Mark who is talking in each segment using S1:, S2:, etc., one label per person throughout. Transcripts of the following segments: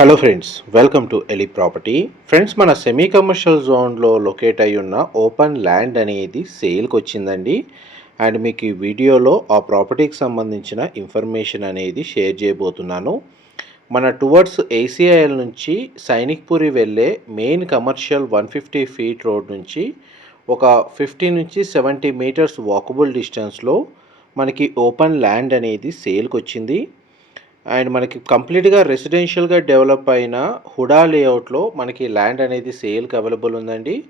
S1: Hello friends welcome to Eli property friends మన semi commercial జోన్లో locate అయి ఉన్న ఓపెన్ ల్యాండ్ అనేది సేల్కి వచ్చిందండి. అండ్ మీకు ఈ వీడియోలో ఆ ప్రాపర్టీకి సంబంధించిన ఇన్ఫర్మేషన్ అనేది షేర్ చేయబోతున్నాను. మన టువర్డ్స్ ఏసీఐఎల్ నుంచి సైనిక్పురి వెళ్ళే main commercial one fifty feet road నుంచి ఒక ఫిఫ్టీ నుంచి సెవెంటీ మీటర్స్ వాకబుల్ డిస్టెన్స్లో మనకి ఓపెన్ ల్యాండ్ అనేది సేల్కి వచ్చింది. అండ్ మనకి కంప్లీట్గా రెసిడెన్షియల్గా డెవలప్ అయిన హుడా లేఅవుట్లో మనకి ల్యాండ్ అనేది సేల్కి అవైలబుల్ ఉందండి.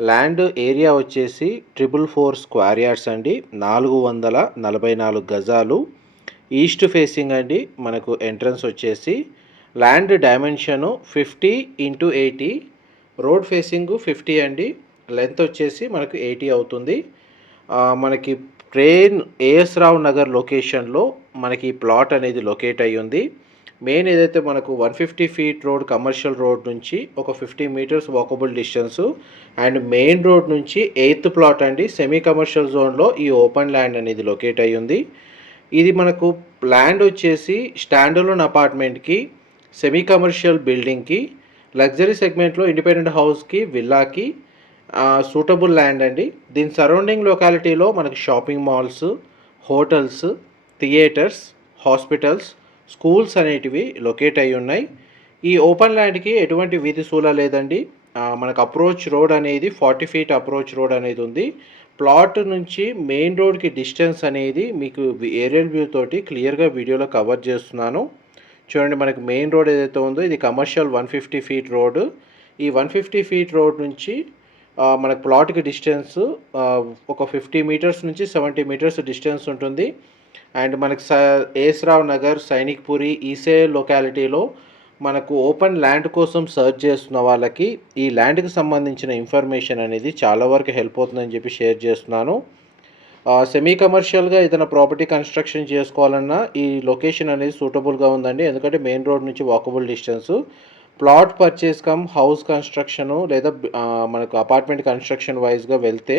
S1: ల్యాండ్ ఏరియా వచ్చేసి ట్రిపుల్ ఫోర్ స్క్వేర్ యార్డ్స్ అండి. నాలుగు వందల నలభై నాలుగు గజాలు. ఈస్ట్ ఫేసింగ్ అండి మనకు ఎంట్రన్స్ వచ్చేసి. Land dimension fifty into eighty. Road facing fifty అండి. లెంత్ వచ్చేసి మనకు ఎయిటీ అవుతుంది. మనకి ట్రైన్ ఏఎస్ రావు నగర్ లొకేషన్లో మనకి ప్లాట్ అనేది లొకేట్ అయ్యి ఉంది మెయిన్ ఏదైతే మనకు one fifty feet road commercial road నుంచి ఒక fifty metres walkable distance and main road నుంచి ఎయిత్ ప్లాట్ అండి. సెమీ కమర్షియల్ జోన్లో ఈ ఓపెన్ ల్యాండ్ అనేది లొకేట్ అయ్యి ఉంది ఇది మనకు ల్యాండ్ వచ్చేసి స్టాండలోన్ అపార్ట్మెంట్కి సెమీ కమర్షియల్ బిల్డింగ్కి లగ్జరీ సెగ్మెంట్లో ఇండిపెండెంట్ హౌస్కి విల్లాకి సూటబుల్ ల్యాండ్ అండి. దీని సరౌండింగ్ లొకాలిటీలో మనకి shopping malls hotels theatres hospitals schools అనేటివి లొకేట్ అయి ఉన్నాయి. ఈ ఓపెన్ ల్యాండ్కి ఎటువంటి వీధి సూల లేదండి. మనకు అప్రోచ్ రోడ్ అనేది ఫార్టీ ఫీట్ అప్రోచ్ రోడ్ అనేది ఉంది. ప్లాట్ నుంచి మెయిన్ రోడ్కి డిస్టెన్స్ అనేది మీకు ఏరియల్ వ్యూ తోటి క్లియర్గా వీడియోలో కవర్ చేస్తున్నాను. చూడండి మనకి మెయిన్ రోడ్ ఏదైతే ఉందో ఇది commercial one fifty feet road ఈ వన్ ఫిఫ్టీ ఫీట్ రోడ్ నుంచి మనకు ప్లాట్కి డిస్టెన్స్ ఒక ఫిఫ్టీ మీటర్స్ నుంచి సెవెంటీ మీటర్స్ డిస్టెన్స్ ఉంటుంది. అండ్ మనకి స ఏస్రావ్ నగర్ సైనిక్పురి ఈసే లొకాలిటీలో మనకు ఓపెన్ ల్యాండ్ కోసం సర్చ్ చేస్తున్న వాళ్ళకి ఈ ల్యాండ్కి సంబంధించిన ఇన్ఫర్మేషన్ అనేది చాలా వరకు హెల్ప్ అవుతుందని చెప్పి షేర్ చేస్తున్నాను. సెమీ కమర్షియల్గా ఏదైనా ప్రాపర్టీ కన్స్ట్రక్షన్ చేసుకోవాలన్నా ఈ లొకేషన్ అనేది సూటబుల్గా ఉందండి. ఎందుకంటే మెయిన్ రోడ్ నుంచి walkable distance plot purchase cum house construction లేదా మనకు అపార్ట్మెంట్ కన్స్ట్రక్షన్ వైజ్గా వెళ్తే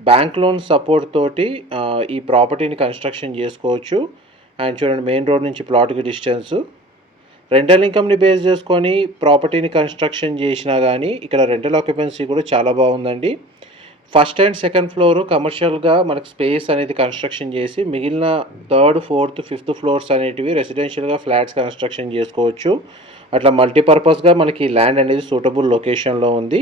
S1: బ్యాంక్ లోన్ సపోర్ట్ తోటి ఈ ప్రాపర్టీని కన్స్ట్రక్షన్ చేసుకోవచ్చు. అండ్ చూడండి మెయిన్ రోడ్ నుంచి ప్లాట్కి డిస్టెన్స్ రెంటల్ ఇన్కమ్ని బేస్ చేసుకొని ప్రాపర్టీని కన్స్ట్రక్షన్ చేసినా కానీ ఇక్కడ రెంటల్ ఆక్యుపెన్సీ కూడా చాలా బాగుందండి. ఫస్ట్ అండ్ సెకండ్ ఫ్లోర్ కమర్షియల్గా మనకు స్పేస్ అనేది కన్స్ట్రక్షన్ చేసి మిగిలిన థర్డ్ ఫోర్త్ ఫిఫ్త్ ఫ్లోర్స్ అనేటివి రెసిడెన్షియల్గా ఫ్లాట్స్ కన్స్ట్రక్షన్ చేసుకోవచ్చు. అట్లా మల్టీపర్పస్గా మనకి ల్యాండ్ అనేది సూటబుల్ లొకేషన్లో ఉంది.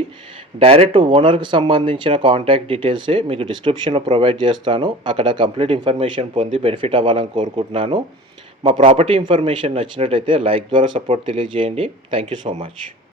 S1: డైరెక్ట్ ఓనర్కి సంబంధించిన కాంటాక్ట్ డీటెయిల్సే మీకు డిస్క్రిప్షన్లో ప్రొవైడ్ చేస్తాను. అక్కడ కంప్లీట్ ఇన్ఫర్మేషన్ పొంది బెనిఫిట్ అవ్వాలని కోరుకుంటున్నాను. మా ప్రాపర్టీ ఇన్ఫర్మేషన్ నచ్చినట్టయితే లైక్ ద్వారా సపోర్ట్ తెలియజేయండి. Thank you so much.